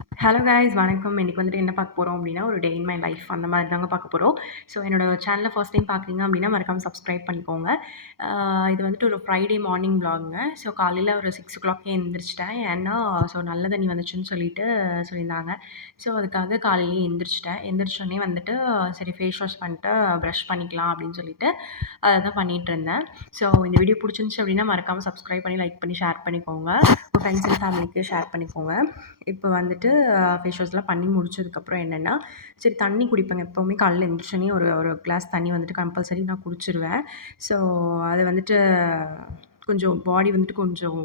Hello guys வணக்கம். இன்னைக்கு வந்துட்டு என்ன பார்க்க போறோம் அப்படின்னா, ஒரு டே இன் மை லைஃப் அந்த மாதிரி தாங்க பார்க்க போறோம். ஸோ என்னோட சேனல ஃபர்ஸ்ட் டைம் பார்க்குறீங்க அப்படின்னா, மறக்காம சப்ஸ்கிரைப் பண்ணிக்கோங்க. இது வந்துட்டு ஒரு ஃப்ரைடே மார்னிங் விளாகுங்க. ஸோ காலையில ஒரு 6:00 எந்திரிச்சிட்டேன். ஏன்னா, நல்ல தண்ணி வந்துச்சுன்னு சொல்லிட்டு சொல்லியிருந்தாங்க. ஸோ அதுக்காக காலையிலேயே எந்திரிச்சிட்டேன். எந்திரிச்சோனே வந்துட்டு சரி ஃபேஸ் வாஷ் பண்ணிட்டு ப்ரஷ் பண்ணிக்கலாம் அப்படின்னு சொல்லிட்டு அத தான் பண்ணிட்டுருந்தேன். ஸோ இந்த வீடியோ பிடிச்சிருந்துச்சு அப்படின்னா, மறக்காம சப்ஸ்கிரைப் பண்ணி, லைக் பண்ணி, ஷேர் பண்ணிக்கோங்க. உங்க ஃப்ரெண்ட்ஸ் அண்ட் ஃபேமிலிக்கு ஷேர் பண்ணிக்கோங்க. இப்போ வந்துட்டு ஃபேஸ் வாஷ்லாம் பண்ணி முடிச்சதுக்கப்புறம் என்னென்னா, சரி தண்ணி குடிப்பேங்க. எப்போவுமே காலையில எந்திரிச்சோனே ஒரு ஒரு கிளாஸ் தண்ணி வந்துட்டு கம்பல்சரி நான் குடிச்சிருவேன். ஸோ அது வந்துட்டு கொஞ்சம் பாடி வந்துட்டு கொஞ்சம்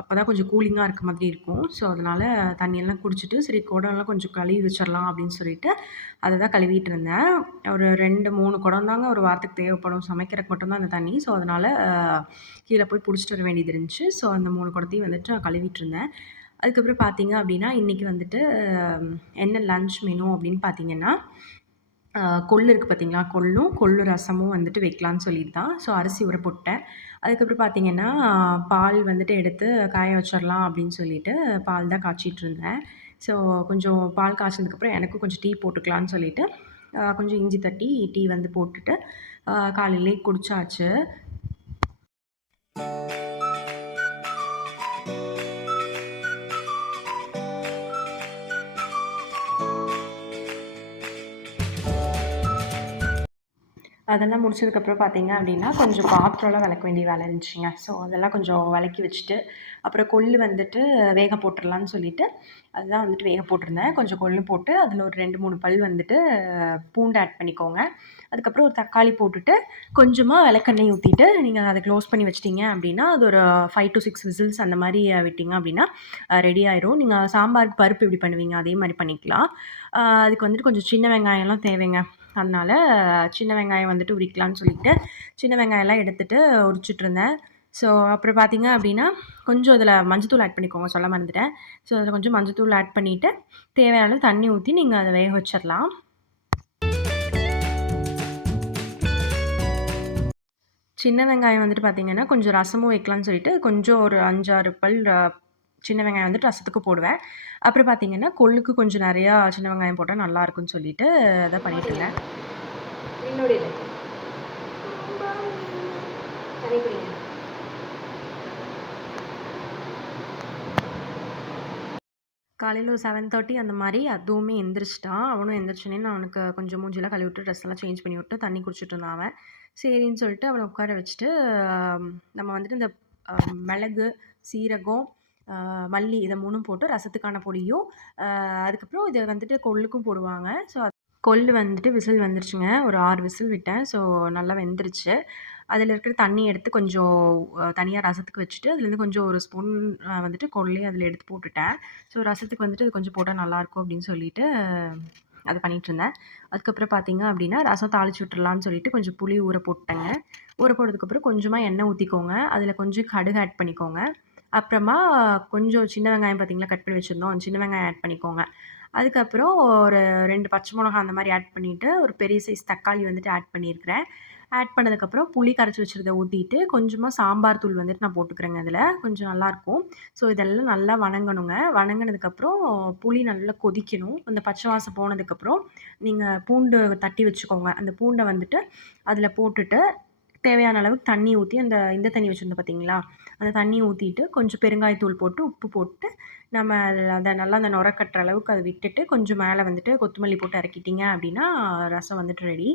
அப்பதான் கொஞ்சம் கூலிங்கா இருக்க மாதிரி இருக்கும். ஸோ அதனால தண்ணியெல்லாம் குடிச்சிட்டு, சரி குடம்லாம் கொஞ்சம் கழுவி வச்சிரலாம் அப்படின்னு சொல்லிட்டு, அத தான் கழுவிட்டு இருந்தேன். ஒரு 2, 3 குடம் தாங்க ஒரு வாரத்துக்கு தேவைப்படும். சமைக்கிறதுக்கு மட்டும் தான் அந்த தண்ணி. ஸோ அதனால கீழ போய் புடிச்சிட்டு வர வேண்டியது இருந்துச்சு. ஸோ அந்த 3 குடத்தையும் வந்துட்டு நான் கழுவிட்டு இருந்தேன். அதுக்கப்புறம் பார்த்தீங்க அப்படின்னா, இன்னைக்கு வந்துட்டு என்ன லஞ்ச் மெனு அப்படின்னு பார்த்தீங்கன்னா, கொள்ளு இருக்கு பார்த்தீங்களா? கொள்ளு ரசமும் வந்துட்டு வைக்கலான்னு சொல்லிட்டு தான். ஸோ அரிசி ஊற போட்டேன். அதுக்கப்புறம் பார்த்தீங்கன்னா, பால் வந்துட்டு எடுத்து காய வச்சிரலாம் அப்படின்னு சொல்லிட்டு, பால் தான் காய்ச்சிட்டு இருந்தேன். ஸோ கொஞ்சம் பால் காய்ச்சினதுக்கப்புறம் எனக்கும் கொஞ்சம் டீ போட்டுக்கலான்னு சொல்லிட்டு, கொஞ்சம் இஞ்சி தட்டி டீ வந்து போட்டுட்டு, காலையிலேயே குடிச்சாச்சு. அதெல்லாம் முடிச்சதுக்கப்புறம் பார்த்தீங்க அப்படின்னா, கொஞ்சம் பாத்திரம்லாம் வெளக்க வேண்டிய வேலை இருந்துச்சுங்க. ஸோ அதெல்லாம் கொஞ்சம் வெளக்கி வச்சுட்டு, அப்புறம் கொள்ளு வந்துட்டு வேக போட்டுறலான்னு சொல்லிட்டு, அதுதான் வந்துட்டு வேக போட்டிருந்தேன். கொஞ்சம் கொள்ளு போட்டு, அதில ஒரு 2, 3 பல் வந்துட்டு பூண்டு ஆட் பண்ணிக்கோங்க. அதுக்கப்புறம் ஒரு தக்காளி போட்டுட்டு, கொஞ்சமா விளக்கெண்ணெய் ஊத்திட்டு, நீங்க அத க்ளோஸ் பண்ணி வச்சுட்டீங்க அப்படின்னா, அது ஒரு 5 to 6 விசில்ஸ் அந்த மாரி விட்டீங்க அப்படின்னா, ரெடி ஆயிரும். நீங்க சாம்பாருக்கு பருப்பு எப்படி பண்ணுவீங்க? அதே மாரி பண்ணிக்கலாம். அதுக்கு வந்துட்டு கொஞ்சம் சின்ன வெங்காயம்லாம் தேவைங்க. அதனால சின்ன வெங்காயம் வந்துட்டு உரிக்கலான்னு சொல்லிட்டு, சின்ன வெங்காயம்லாம் எடுத்துட்டு உரிச்சுட்ருந்தேன். ஸோ அப்புறம் பார்த்தீங்க அப்படின்னா, கொஞ்சம் இதில மஞ்சத்தூள் ஆட் பண்ணிக்கோங்க. சொல்ல மறந்துட்டேன். ஸோ அதில கொஞ்சம் மஞ்சத்தூள் ஆட் பண்ணிட்டு, தேவையான அளவு தண்ணி ஊத்தி நீங்க அத வேக வச்சிரலாம். சின்ன வெங்காயம் வந்துட்டு பார்த்தீங்கன்னா, கொஞ்சம் ரசமும் வைக்கலான்னு சொல்லிட்டு, கொஞ்சம் ஒரு 5, 6 பல் சின்ன வெங்காயம் வந்துட்டு ரசத்துக்கு போடுவேன். அப்புறம் பார்த்தீங்கன்னா, கொள்ளுக்கு கொஞ்சம் நெறையா சின்ன வெங்காயம் போட்டா நல்லாயிருக்குன்னு சொல்லிட்டு, அதான் பண்ணிட்டுருந்தேன். காலையில ஒரு 7:30 அந்த மாரி அதுவுமே எந்திரிச்சுட்டான். அவனும் எந்திரிச்சோனே நான் அவனுக்கு கொஞ்சம் மூஞ்சிலாம் கழுவி விட்டு, ட்ரெஸ்லாம் சேஞ்ச் பண்ணி விட்டு, தண்ணி குடிச்சிட்டு இருந்தான் அவன். சரின்னு சொல்லிட்டு அவன உட்கார வச்சுட்டு, நம்ம வந்துட்டு இந்த மிளகு, சீரகம், மல்லி இத 3ம் போட்டு ரசத்துக்கான பொடியும், அதுக்கப்புறம் இத வந்துட்டு கொள்ளுக்கும் போடுவாங்க. ஸோ கொள்ளு வந்துட்டு விசில் வந்துருச்சுங்க. ஒரு 6 விசில் விட்டேன். ஸோ நல்லா வெந்துருச்சு. அதில இருக்கிற தண்ணி எடுத்து கொஞ்சம் தனியா ரசத்துக்கு வச்சுட்டு, அதுலேருந்து கொஞ்சம் ஒரு ஸ்பூன் வந்துட்டு கொள்ளையும் அதில எடுத்து போட்டுட்டேன். ஸோ ரசத்துக்கு வந்துட்டு இது கொஞ்சம் போட்டா நல்லாயிருக்கும் அப்படின்னு சொல்லிட்டு, அது பண்ணிட்டுருந்தேன். அதுக்கப்புறம் பார்த்தீங்க அப்படின்னா, ரசம் தாளிச்சு விட்டுறலான்னு சொல்லிட்டு கொஞ்சம் புளி ஊற போட்டேங்க. ஊற போட்டதுக்கப்புறம் கொஞ்சமா எண்ணெய் ஊத்திக்கோங்க. அதில கொஞ்சம் கடுகு ஆட் பண்ணிக்கோங்க. அப்புறமா கொஞ்சம் சின்ன வெங்காயம் பார்த்தீங்களா, கட் பண்ணி வச்சிருந்தோம். சின்ன வெங்காயம் ஆட் பண்ணிக்கோங்க. அதுக்கப்புறம் ஒரு 2 பச்சை மிளகா அந்த மாரி ஆட் பண்ணிட்டு, ஒரு பெரிய சைஸ் தக்காளி வந்துட்டு ஆட் பண்ணியிருக்கிறேன். ஆட் பண்ணதுக்கப்புறம் புளி கரைச்சி வச்சத ஊத்திட்டு, கொஞ்சமா சாம்பார் தூள் வந்துட்டு நான் போட்டுக்கிறேங்க அதில. கொஞ்சம் நல்லாயிருக்கும். ஸோ இதெல்லாம் நல்லா வணங்கணுங்க. வணங்குனதுக்கப்புறம் புளி நல்லா கொதிக்கணும். அந்த பச்சை வாசம் போனதுக்கப்புறம், நீங்க பூண்டு தட்டி வச்சுக்கோங்க. அந்த பூண்ட வந்துட்டு அதில போட்டுட்டு, தேவையான அளவுக்கு தண்ணி ஊத்தி, இந்த தண்ணி வச்சிருந்தோம் பார்த்தீங்களா? அந்த தண்ணிய ஊத்திட்டு, கொஞ்சம் பெருங்காயத்தூள் போட்டு, உப்பு போட்டு, நம்ம அத நல்லா அந்த நுர கட்டுற அளவுக்கு அத விட்டுட்டு, கொஞ்சம் மேல வந்துட்டு கொத்தமல்லி போட்டு இறக்கிட்டீங்க அப்படின்னா, ரசம் வந்துட்டு ரெடி.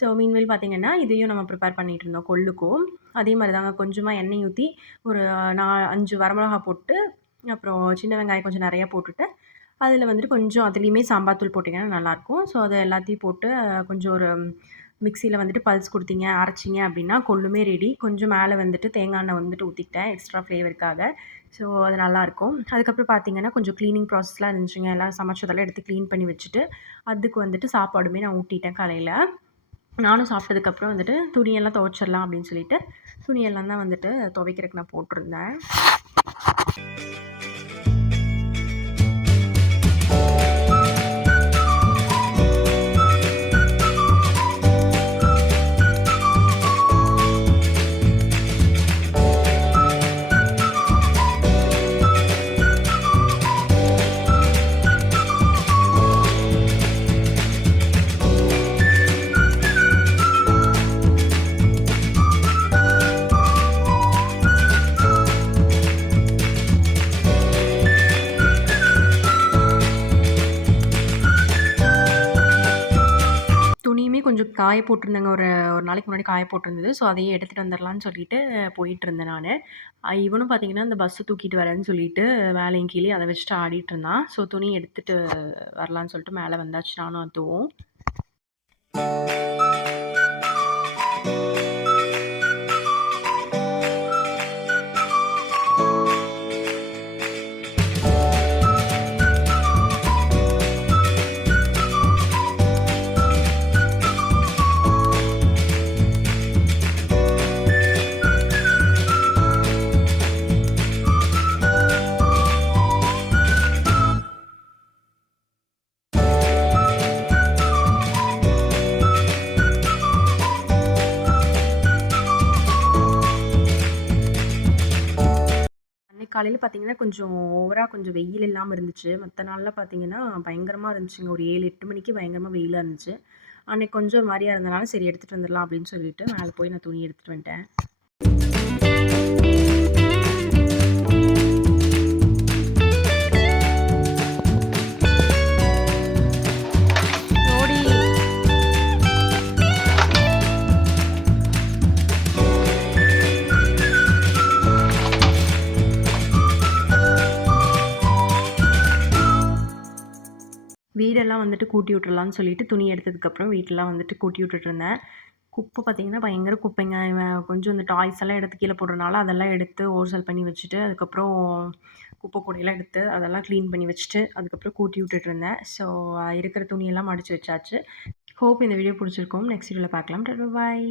ஸோ மீன்வேல் பார்த்தீங்கன்னா, இதையும் நம்ம ப்ரிப்பேர் பண்ணிட்டு இருந்தோம் கொள்ளுக்கும். அதே மாரி தாங்க கொஞ்சமா எண்ணெய் ஊத்தி, ஒரு 5 வரமிளகா போட்டு, அப்புறம் சின்ன வெங்காயம் கொஞ்சம் நெறையா போட்டுட்டு, அதில வந்துட்டு கொஞ்சம் அதுலயுமே சாம்பார் தூள் போட்டீங்கன்னா நல்லாயிருக்கும். ஸோ அத எல்லாத்தையும் போட்டு கொஞ்சம் ஒரு மிக்ஸியில வந்துட்டு பல்ஸ் குடுத்தீங்க, அரைச்சீங்க அப்படின்னா கொள்ளுமே ரெடி. கொஞ்சம் மேல வந்துட்டு தேங்காய் எண்ணெய் வந்துட்டு ஊத்திக்கிட்டேன் எக்ஸ்ட்ரா ஃப்ளேவருக்காக. ஸோ அது நல்லாயிருக்கும். அதுக்கப்புறம் பார்த்தீங்கன்னா, கொஞ்சம் கிளீனிங் ப்ராசஸ்லாம் இருந்துச்சுங்க. எல்லாம் சமைச்சதெல்லாம் எடுத்து கிளீன் பண்ணி வச்சுட்டு, அதுக்கு வந்துட்டு சாப்பாடுமே நான் ஊட்டிட்டேன் காலையில. நானும் சாப்பிட்டதுக்கப்புறம் வந்துட்டு துணியெல்லாம் துவைச்சிரலாம் அப்படின்னு சொல்லிட்டு, துணியெல்லாம் தான் வந்துட்டு துவைக்கிறதுக்கு நான் போட்டிருந்தேன். கொஞ்சம் காய போட்டிருந்தேங்க. ஒரு ஒரு நாளைக்கு முன்னாடி காய போட்டிருந்தது. ஸோ, அதையே எடுத்துட்டு வந்துரலான்னு சொல்லிட்டு போயிட்டுருந்தேன் நானு. இவனும் பார்த்தீங்கன்னா, இந்த பஸ்ஸு தூக்கிட்டு வரேன்னு சொல்லிட்டு மேலேயும் கீழயும் அத வச்சுட்டு ஆடிட்டுருந்தான். ஸோ, துணி எடுத்துட்டு வரலான்னு சொல்லிட்டு மேல வந்தாச்சு நானும் அதுவும். அன்னைக்கு காலையில பார்த்தீங்கன்னா, கொஞ்சம் ஓவரா கொஞ்சம் வெயில் இல்லாம இருந்துச்சு. மத்த நாள்லாம் பார்த்தீங்கன்னா, பயங்கரமா இருந்துச்சுங்க. ஒரு 7, 8 மணிக்கு பயங்கரமா வெயிலா இருந்துச்சு. அன்னைக்கு கொஞ்சம் ஒரு மாரியா இருந்தனால, சரி எடுத்துட்டு வந்துரலாம் அப்படின்னு சொல்லிட்டு, மேல போய் நான் துணி எடுத்துட்டு வந்துட்டேன். ஓடி வீடெல்லாம் வந்துட்டு கூட்டி விட்டுறலான்னு சொல்லிட்டு, துணி எடுத்ததுக்கப்புறம் வீட்டெல்லாம் வந்துட்டு கூட்டி விட்டுட்டுருந்தேன். குப்பை பார்த்தீங்கன்னா, பயங்கர குப்பைங்க. இவன் கொஞ்சம் இந்த டாய்ஸ் எல்லாம் எடுத்து கீழ போடுறனால, அதெல்லாம் எடுத்து ஓர்சல் பண்ணி வச்சுட்டு, அதுக்கப்புறம் குப்பை கூடையெல்லாம் எடுத்து அதெல்லாம் க்ளீன் பண்ணி வச்சுட்டு, அதுக்கப்புறம் கூட்டி விட்டுட்டுருந்தேன். ஸோ, இருக்கிற துணியெல்லாம் மடிச்சு வச்சாச்சு. ஹோப் இந்த வீடியோ பிடிச்சிருக்கும். நெக்ஸ்ட் வீடியோல பார்க்கலாம். டாட்டா பாய்.